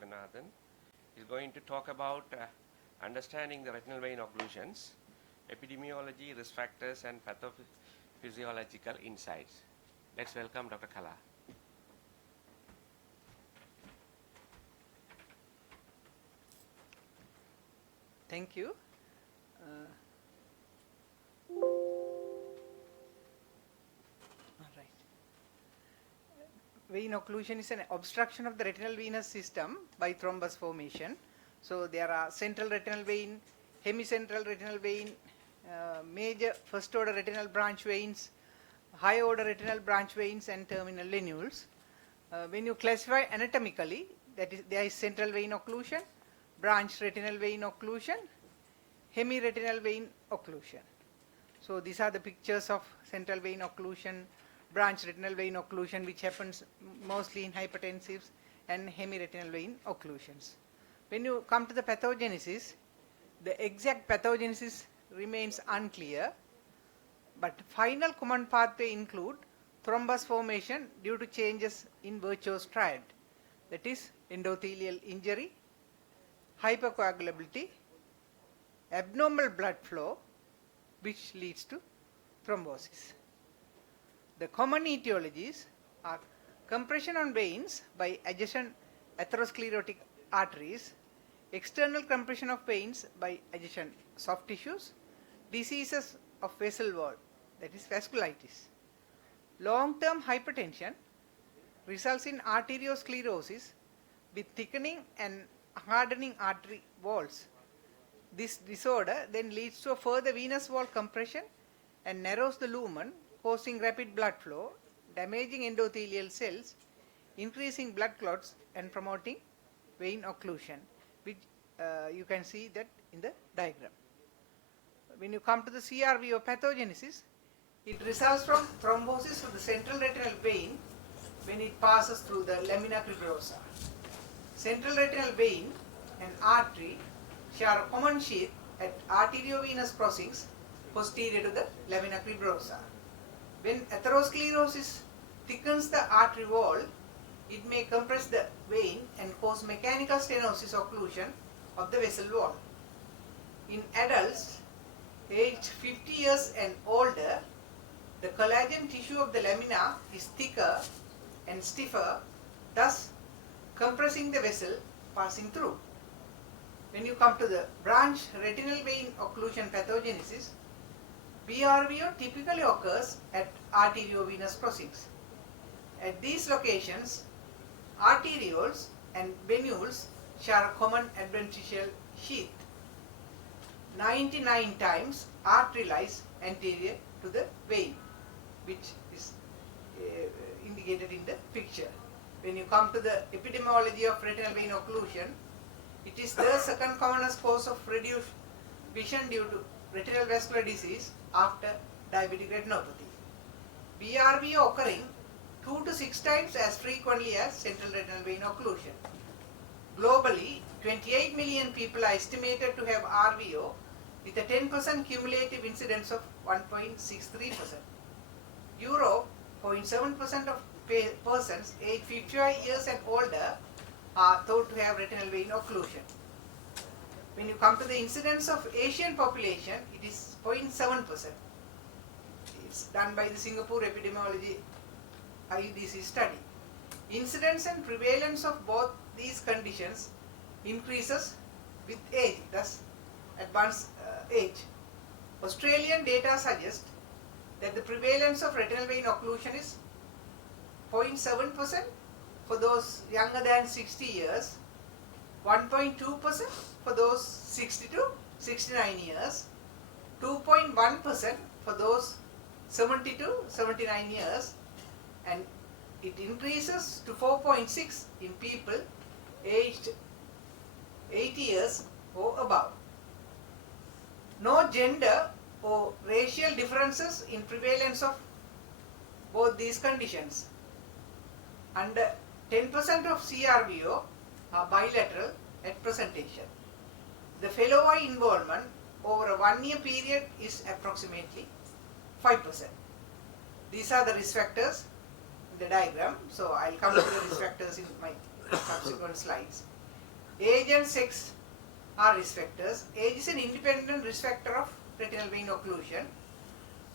Sivayoganathan is going to talk about understanding the retinal vein occlusions, epidemiology, risk factors, and pathophysiological insights. Let's welcome Dr. Kala. Thank you. Vein occlusion is an obstruction of the retinal venous system by thrombus formation. So there are central retinal vein, hemicentral retinal vein, major first order retinal branch veins, high order retinal branch veins, and terminal venules. When you classify anatomically, that is, there is central vein occlusion, branch retinal vein occlusion, hemiretinal vein occlusion. So these are the pictures of central vein occlusion, branch retinal vein occlusion, which happens mostly in hypertensives, and hemiretinal vein occlusions. When you come to the pathogenesis, the exact pathogenesis remains unclear, but final common pathway include thrombus formation due to changes in Virchow's triad, that is endothelial injury, hypercoagulability, abnormal blood flow, which leads to thrombosis. The common etiologies are compression on veins by adjacent atherosclerotic arteries, external compression of veins by adjacent soft tissues, diseases of vessel wall, that is vasculitis. Long-term hypertension results in arteriosclerosis with thickening and hardening artery walls. This disorder then leads to a further venous wall compression and narrows the lumen, causing rapid blood flow, damaging endothelial cells, increasing blood clots, and promoting vein occlusion, which you can see that in the diagram. When you come to the CRVO pathogenesis, it results from thrombosis of the central retinal vein when it passes through the lamina fibrosa. Central retinal vein and artery share a common sheath at arteriovenous crossings posterior to the lamina fibrosa. When atherosclerosis thickens the artery wall, it may compress the vein and cause mechanical stenosis occlusion of the vessel wall. In adults aged 50 years and older, the collagen tissue of the lamina is thicker and stiffer, thus compressing the vessel passing through. When you come to the branch retinal vein occlusion pathogenesis, BRVO typically occurs at arteriovenous crossings. At these locations, arterioles and venules share a common adventitial sheath. 99 times artery lies anterior to the vein, which is indicated in the picture. When you come to the epidemiology of retinal vein occlusion, it is the second commonest cause of reduced vision due to retinal vascular disease after diabetic retinopathy. BRVO occurring 2 to 6 times as frequently as central retinal vein occlusion. Globally, 28 million people are estimated to have RVO with a 10% cumulative incidence of 1.63%. Europe, 0.7% of persons aged 55 years and older are thought to have retinal vein occlusion. When you come to the incidence of Asian population, it is 0.7%. It's done by the Singapore Epidemiology IUDC study. Incidence and prevalence of both these conditions increases with age, thus advanced age. Australian data suggest that the prevalence of retinal vein occlusion is 0.7% for those younger than 60 years, 1.2% for those 60 to 69 years, 2.1% for those 70 to 79 years, and it increases to 4.6% in people aged 80 years or above. No gender or racial differences in prevalence of both these conditions. Under 10% of CRVO are bilateral at presentation. The fellow eye involvement over a 1-year period is approximately 5%. These are the risk factors in the diagram, so I'll come to the risk factors in my subsequent slides. Age and sex are risk factors. Age is an independent risk factor of retinal vein occlusion.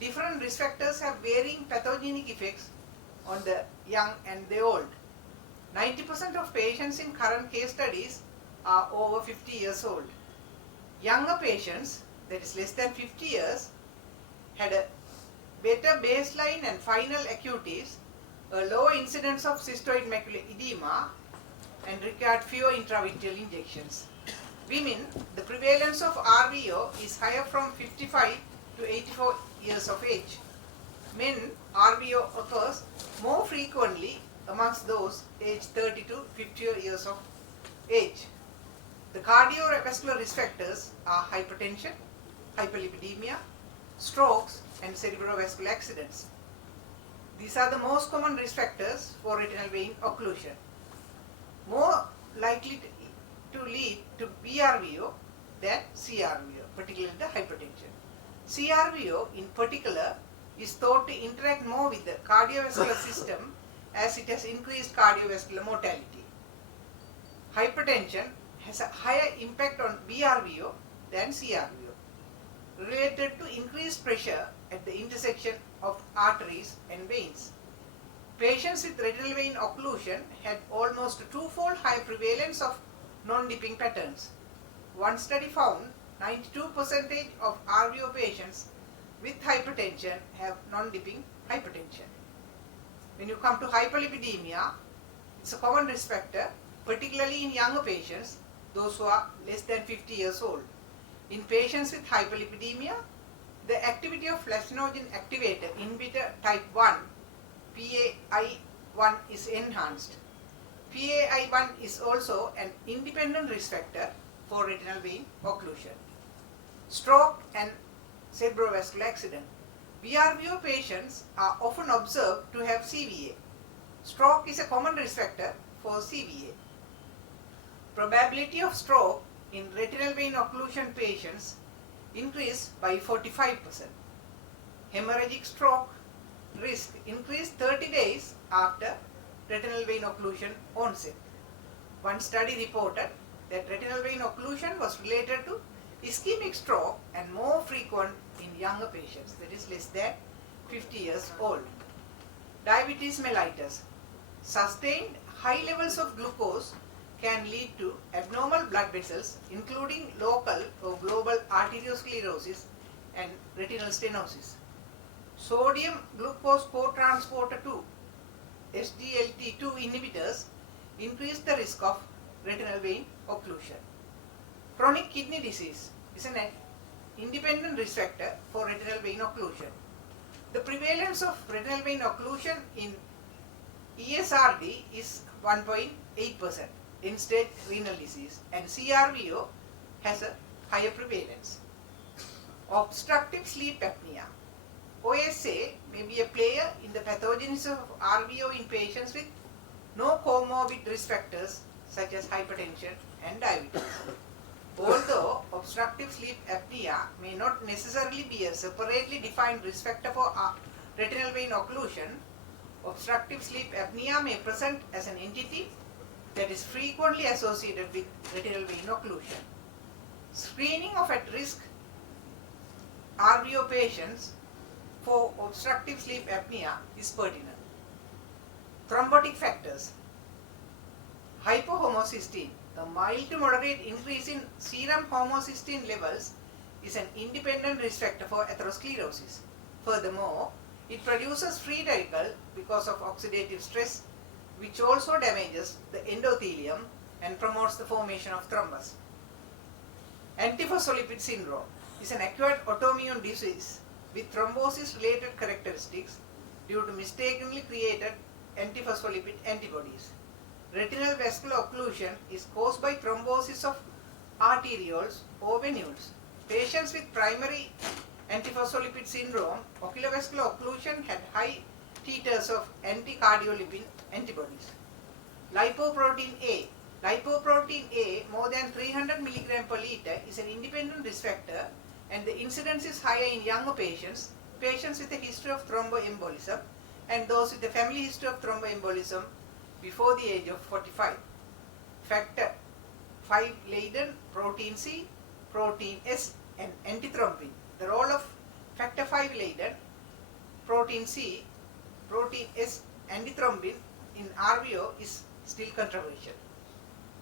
Different risk factors have varying pathogenic effects on the young and the old. 90% of patients in current case studies are over 50 years old. Younger patients, that is less than 50 years, had a better baseline and final acuities, a lower incidence of cystoid macular edema, and required fewer intravitreal injections. Women, the prevalence of RVO is higher from 55 to 84 years of age. Men, RVO occurs more frequently amongst those aged 30 to 50 years of age. The cardiovascular risk factors are hypertension, hyperlipidemia, strokes, and cerebrovascular accidents. These are the most common risk factors for retinal vein occlusion. More likely to lead to BRVO than CRVO, particularly the hypertension. CRVO in particular is thought to interact more with the cardiovascular system as it has increased cardiovascular mortality. Hypertension has a higher impact on BRVO than CRVO, related to increased pressure at the intersection of arteries and veins. Patients with retinal vein occlusion had almost a twofold higher prevalence of non-dipping patterns. One study found 92% of RVO patients with hypertension have non-dipping hypertension. When you come to hyperlipidemia, it's a common risk factor, particularly in younger patients, those who are less than 50 years old. In patients with hyperlipidemia, the activity of plasminogen activator inhibitor type 1, PAI1, is enhanced. PAI1 is also an independent risk factor for retinal vein occlusion. Stroke and cerebrovascular accident. BRVO patients are often observed to have CVA. Stroke is a common risk factor for CVA. Probability of stroke in retinal vein occlusion patients increased by 45%. Hemorrhagic stroke risk increased 30 days after retinal vein occlusion onset. One study reported that retinal vein occlusion was related to ischemic stroke and more frequent in younger patients, that is less than 50 years old. Diabetes mellitus. Sustained high levels of glucose can lead to abnormal blood vessels, including local or global arteriosclerosis and retinal stenosis. Sodium glucose cotransporter 2, SGLT2 inhibitors increase the risk of retinal vein occlusion. Chronic kidney disease is an independent risk factor for retinal vein occlusion. The prevalence of retinal vein occlusion in ESRD is 1.8%, end-stage renal disease, and CRVO has a higher prevalence. Obstructive sleep apnea. OSA may be a player in the pathogenesis of RVO in patients with no comorbid risk factors such as hypertension and diabetes. Although obstructive sleep apnea may not necessarily be a separately defined risk factor for retinal vein occlusion, obstructive sleep apnea may present as an entity that is frequently associated with retinal vein occlusion. Screening of at-risk RVO patients for obstructive sleep apnea is pertinent. Thrombotic factors. Hypohomocysteine. A mild to moderate increase in serum homocysteine levels is an independent risk factor for atherosclerosis. Furthermore, it produces free radical because of oxidative stress, which also damages the endothelium and promotes the formation of thrombus. Antiphospholipid syndrome is an acquired autoimmune disease with thrombosis-related characteristics due to mistakenly created antiphospholipid antibodies. Retinal vascular occlusion is caused by thrombosis of arterioles or venules. Patients with primary antiphospholipid syndrome, oculovascular occlusion had high titers of anticardiolipin antibodies. Lipoprotein A. Lipoprotein A more than 300 mg per liter is an independent risk factor, and the incidence is higher in younger patients, patients with a history of thromboembolism, and those with a family history of thromboembolism before the age of 45. Factor 5-laden protein C, protein S, and antithrombin. The role of factor 5-laden, protein C, protein S, antithrombin in RVO is still controversial.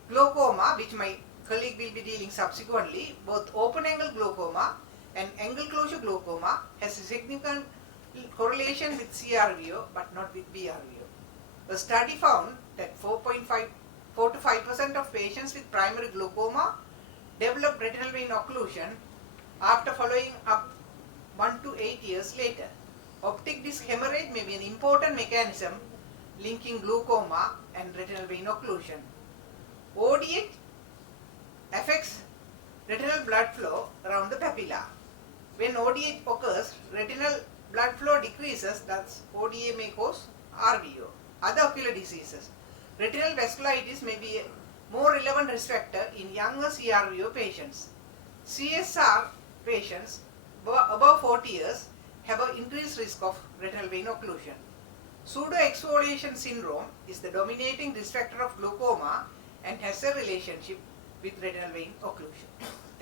Glaucoma, which my colleague will be dealing subsequently, both open angle glaucoma and angle closure glaucoma has a significant correlation with CRVO but not with BRVO. A study found that 4 to 5% of patients with primary glaucoma develop retinal vein occlusion after following up 1 to 8 years later. Optic disc hemorrhage may be an important mechanism linking glaucoma and retinal vein occlusion. ODH affects retinal blood flow around the papilla. When ODH occurs, retinal blood flow decreases, thus ODA may cause RVO. Other ocular diseases. Retinal vasculitis may be a more relevant risk factor in younger CRVO patients. CSR patients above 40 years have an increased risk of retinal vein occlusion. Pseudoexfoliation syndrome is the dominating risk factor of glaucoma and has a relationship with retinal vein occlusion.